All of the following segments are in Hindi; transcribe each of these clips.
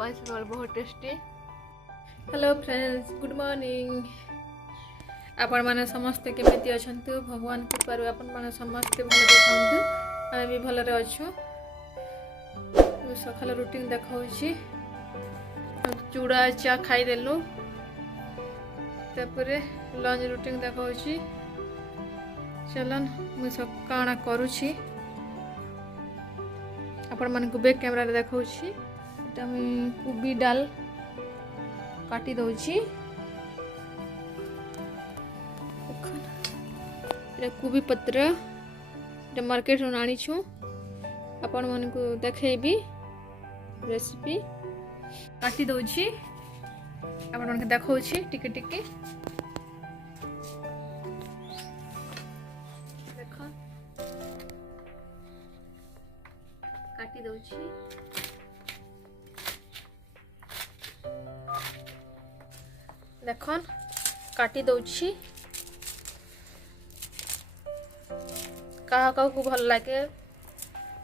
बाइस बहुत tasty. Hello friends, good morning. आपण माने समस्ते केमिति अछंतु? भगवान कृपारु आपण माने समस्ते भले थांतु। आमे भी भलरे अछु। सकाल रूटीन देखाउछि। चूड़ा चा खाई देलु। तापरे लंच रूटीन देखाउछि। चलन मु सकाना करूछि। आपण मानकु बैक कैमरा रे देखाउछि। एटा मु कोबी डाल काटी दउछि। एटा कोबी पत्र एटा मार्केट रो आनी छु। आपण मानकु देखैबी रेसिपी काटी दउछि। आपण मानकु देखाउछि टिके टिके। देखो काटी दउछि। देखन काटी दउछि। कहा को भल लागे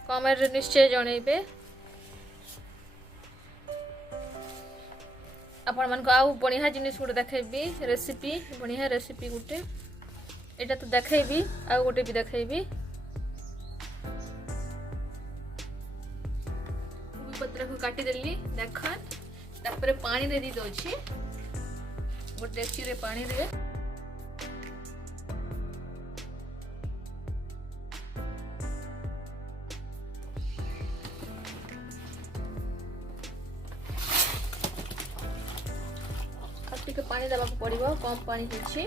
कमेंट रे निश्चय जणैबे। आपण मन को आउ बढ़िया जिनिस गुटे देखैबी रेसिपी। बढ़िया रेसिपी गुटे एटा तो देखैबी। आउ गुटे भी देखैबी। कोबी पत्र को काटी देली। देखन तापर पानी दे दी दउछि। गोटे डेक्ची रे पानी रे के पानी देबा पड़िबो। कम पानी होछि।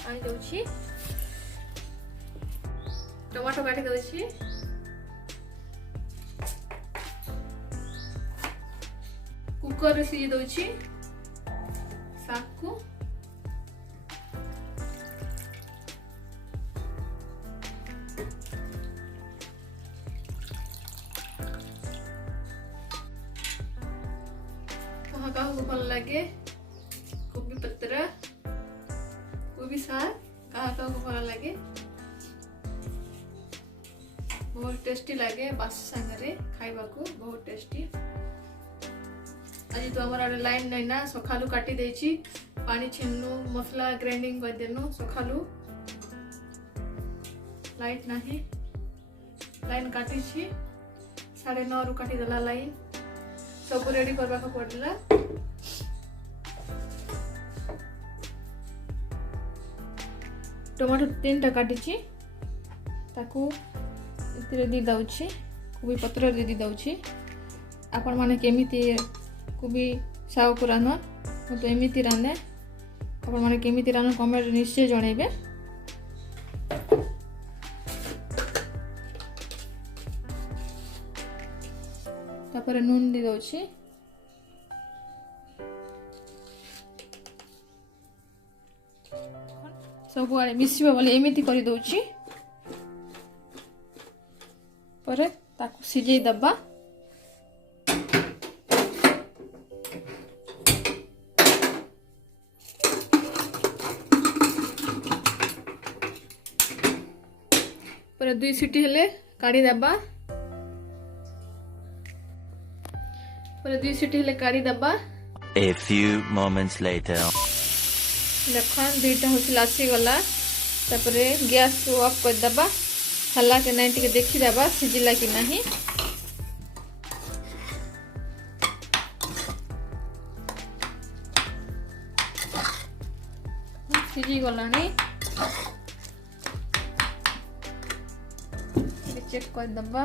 पानी दउछि। टमाटो काटी दउछि। कुकर रे सिझी दउछि। साग को कहा भल लगे कोबी पत्र कोबी साग कहा भल लगे। बहुत टेस्टी लगे। बास संगे खाइबा को बहुत टेस्टी। आज तो हमारा लाइन नहीं ना। सकालू काटी देछि। पानी छिन्नु मसला ग्राइंडिंग कर देनु। सकालू लाइट नहीं। लाइन काटी छी 9:30 रु काटी देला लाइन। सब रेडी करबा को पड़ला। टमाटो 3टा काटी छी। ताकू इतरे दी दउछि। कोबी पत्र दे दी दउछि। आपण माने केमिति कोबी साग को रान तो एमिति राने। आपण माने केमिति रान कमेंट निश्चय जणैबे। तापर नून दे दउछि। सब आड़े मिसिबा बोले एमिति करि दउछि। परे ताकू सिझै दबा। पर 2 सीटी हेले काढ़ी दबा। पर 2 सीटी हेले काढ़ी दबा। A few moments later. देखन 2टा होसी लासी गला। तापरे गैस को ऑफ कर दबा। हल्ला के नहीं टिके देखि दबा सिझिला कि नहीं। सिझी गलानी। चेक कर दबा।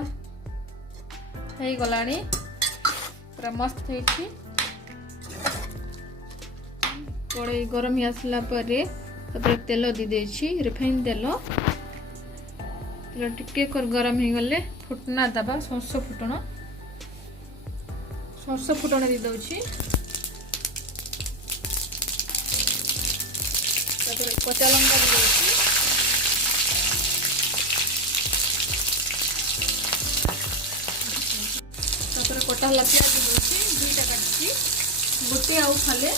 हे गलानी पूरा मस्त होइछि। कड़ाई गरम आसला परे तापर तेल दी देछि। रिफाइन तेल टिके कर गरम हो गले फुटना दबा। सरस फुटण दी दउछि। तापर कच्चा लंका दी दउछि। तापर कटा हला प्याज दी दउछि। 2टा काटछि। गोटे आउ खाले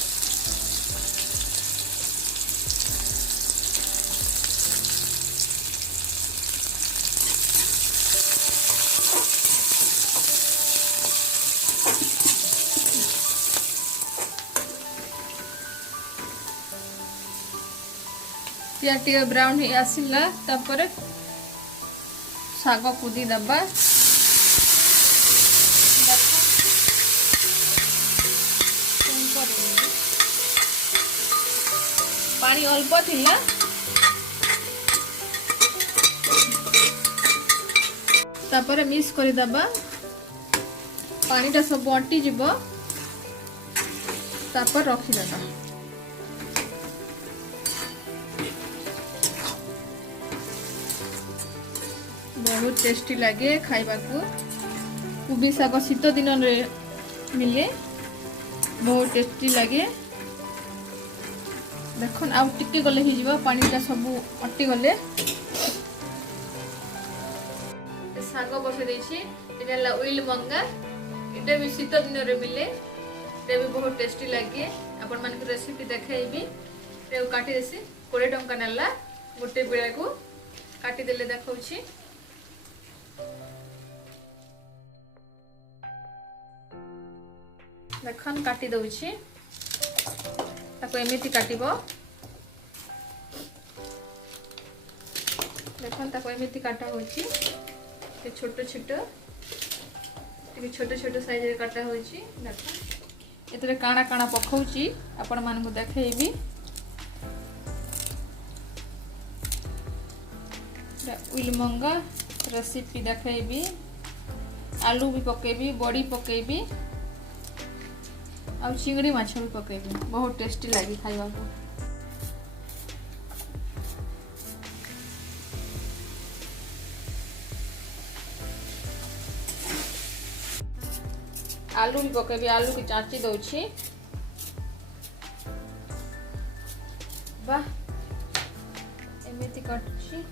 पियाज टे ब्राउन ही आसिला तापर साग को दी दबा पानी अल्प थिला तापर मिक्स कर दबा पानीटा सब अटी जीव तापर रखिदेबा बहुत टेस्टी लगे खाइबा को कुबी साग शीत दिन रे मिले बहुत टेस्टी लगे देखन आउ टिके गले ही जीवा पानीटा सब अटी गले साग बसे देछि एला ऑयल मंगा एटा भी शीत दिन रे मिले एटा भी बहुत टेस्टी लगे अपन मन के रेसिपी देखाइबी ते काटी देसी 20 टंका नेला गोटे बेला को काटी देले देखौछि देखन काटी दउछि ताको एमिति काटिबो देखन ताको एमिति काटा होछि ते छोटो छोटो टिके छोटो छोटो साइज रे काटा होछि देखन एतरे काणा काणा पखौछि आपण मान को देखेइबी उइल मंगा रेसिपी देखेइबी आलू भी पकेबी बड़ी पकेबी अब चिंगड़ी माछ भी पकेबी बहुत टेस्टी लगी खाइबा को आलू भी पकेबी आलू की चाची दउछि वाह एमिति कटछि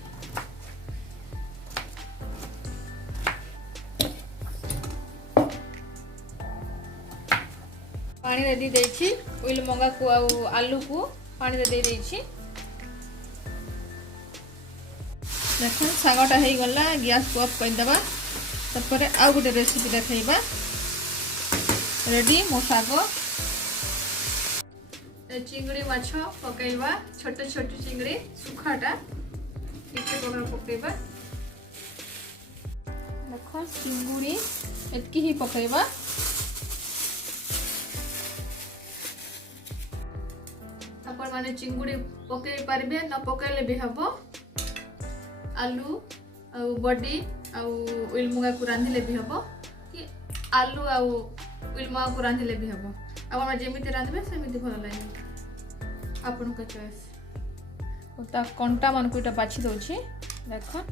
पानी रे दी देछि ऑयल मंगा को आलू को पानी रे दे देछि देखन सागटा हे गला गैस को ऑफ कर देबा तपर आ गुटे रेसिपी देखाइबा रेडी मो साग चिंगड़ी माछ पकाइबा छोटे छोटे चिंगड़ी सुखाटा टिके पकाइबा देखो चिंगड़ी एतकी ही पकाइबा अपन माने चिंगुड़ी पकई पारबे न पकैले भी हबो आलू आ बडी आ ऑयल मुगा को रांधिले भी हबो कि आलू आ ऑयल मुगा को रांधिले भी हबो अपन जेमिति रांधबे सेमिति भल लागे अपन का चॉइस ओता कंटा मन को इटा बाछि दोछि देखो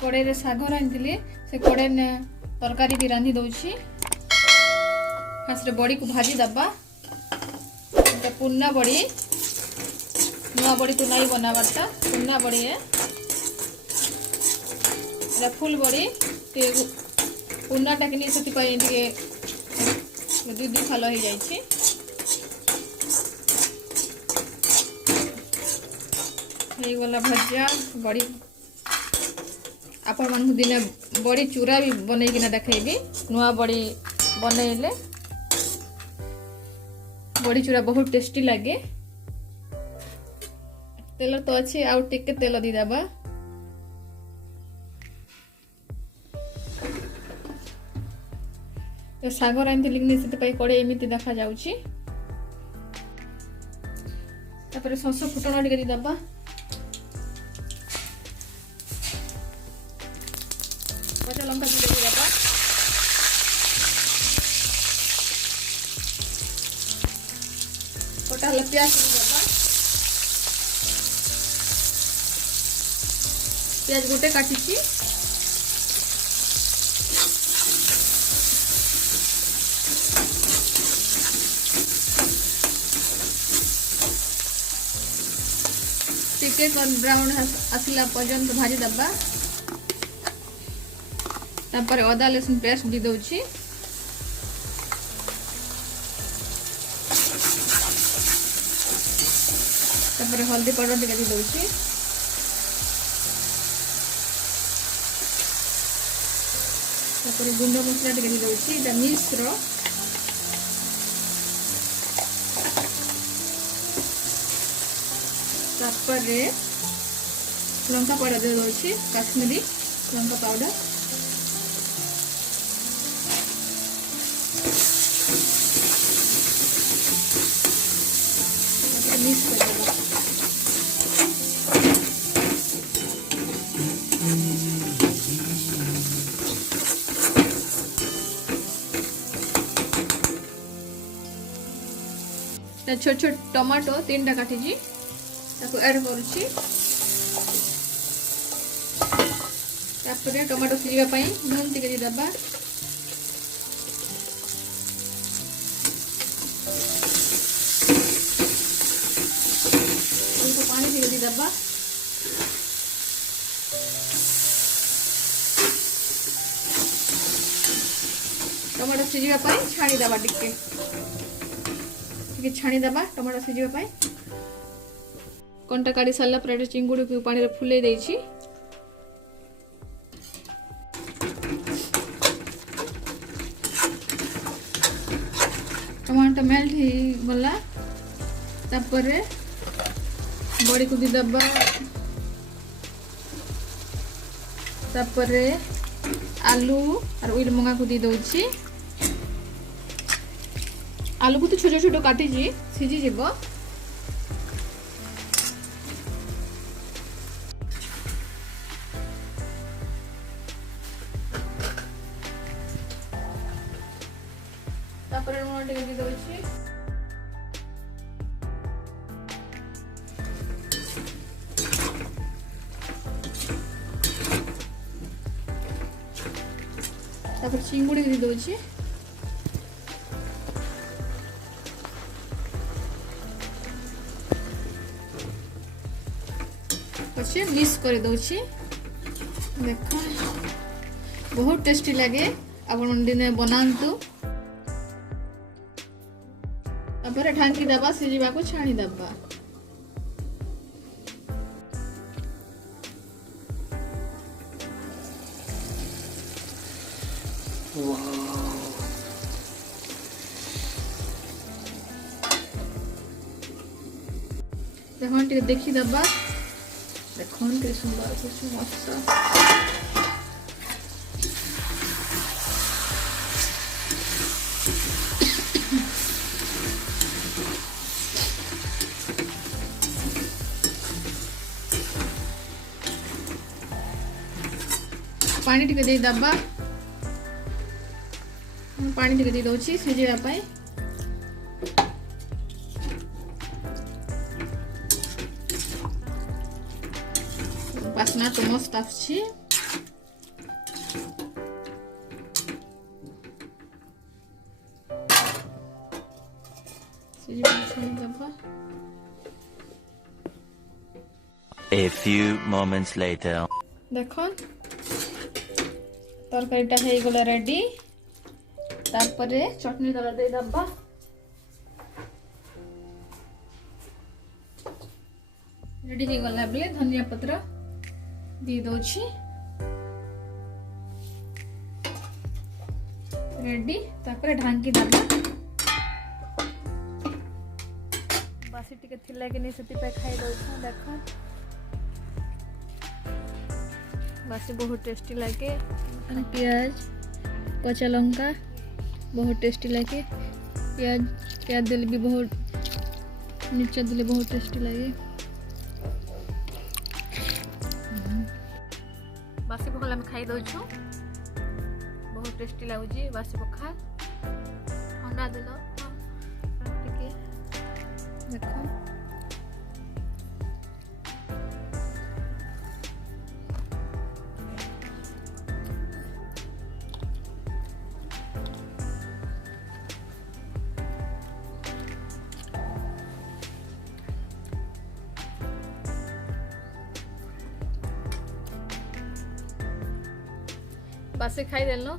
कड़े रे साग रांधिले से कड़े ने तरकारी भी रांधि दउछि फास्ट रे बड़ी को भाजी दबा एटा पुन्ना बड़ी नुआ बड़ी तो नहीं बनावटा पुन्ना बड़ी है एटा फुल बड़ी ते पुन्ना टा किनी सती पई के दूध खालो ही जाई छी हे वाला भजिया बड़ी आपण मन दिने बड़ी चूरा भी बनै किना देखेबी नुआ बड़ी बनैले बड़ी चूरा बहुत टेस्टी लगे तेल तो अच्छे आउ टिके तेल दी देबा ये साग रांधिली कि से पई कड़े एमिति देखा जाउची तापर सरसो फुटण टिके दी देबा कच्चा लंका भी दे देबा कोटा हले प्याज दी देबा प्याज गोटे काटिची टिके ब्राउन आसला पर्यंत भाजी दबा तापर अदा लहसुन पेस्ट दी दउची तापर हल्दी पाउडर दी दउची गुंड मसला टे दे मिक्स लंका पाउडर दे दे काश्मीरी लंका पाउडर मिक्स कर देगा छोट छोट टमाटो 3टा काटी ऐड करुच्ची टमाटो सीझापी लुण टे दबा पानी टे दबा टमाटो सीझापी छाणी दबा टिके छाणी दबा टमाटो सीझापी कंटा काढ़ी सारा पर चिंगुड़ी को पानी फुले देछि टमाटो मेल्ट हो गला तापर बड़ी को दी दबा तापर आलू और उइल मुंगा को दी दउछि आलू को तो छोट छोट काटी सीझी जीव तापर लुण टे दी दउछि तापर चिंगुड़ी दी दउछि पछे मिक्स कर दउछि देखो बहुत टेस्टी लगे आपण दिने बनांतु तापर ढांकी दबा सीझीबा को छाणी दबा देखो टे देखी दबा देखो के सुंदर कुछ मस्त पानी टिके दे दबा पानी टिके दे दउछि सिझिबा पई बासना तो मस्त आछि सिझिबा छाणी दबा A few moments later. देखो तरकारीटा हो गला रेडी तापर चटनी दला दे दबा रेडी हो गला बेले धनिया पत्र दी दउछि रेडी तापर ढांकी दबा बासी टिके थिला कि नै सेति पे खाइ दउछ देखो बासी बहुत टेस्टी लगे प्याज कच्चा लंका बहुत टेस्टी लगे प्याज दिल भी बहुत नीचे दिले बहुत टेस्टी लगे बासी पखाल आम खाई दौछु बहुत टेस्टी लगुच बासी पखाल अंडा दिल देख बासे खाई देलो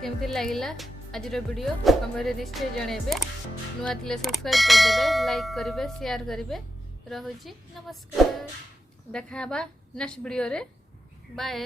केमती लागिला आज वीडियो कमेंट निश्चय जनइबे नुआ थिले सब्सक्राइब कर देबे लाइक करिवे शेयर करिवे रहुची नमस्कार देखाबा नेक्स्ट वीडियो रे बाय।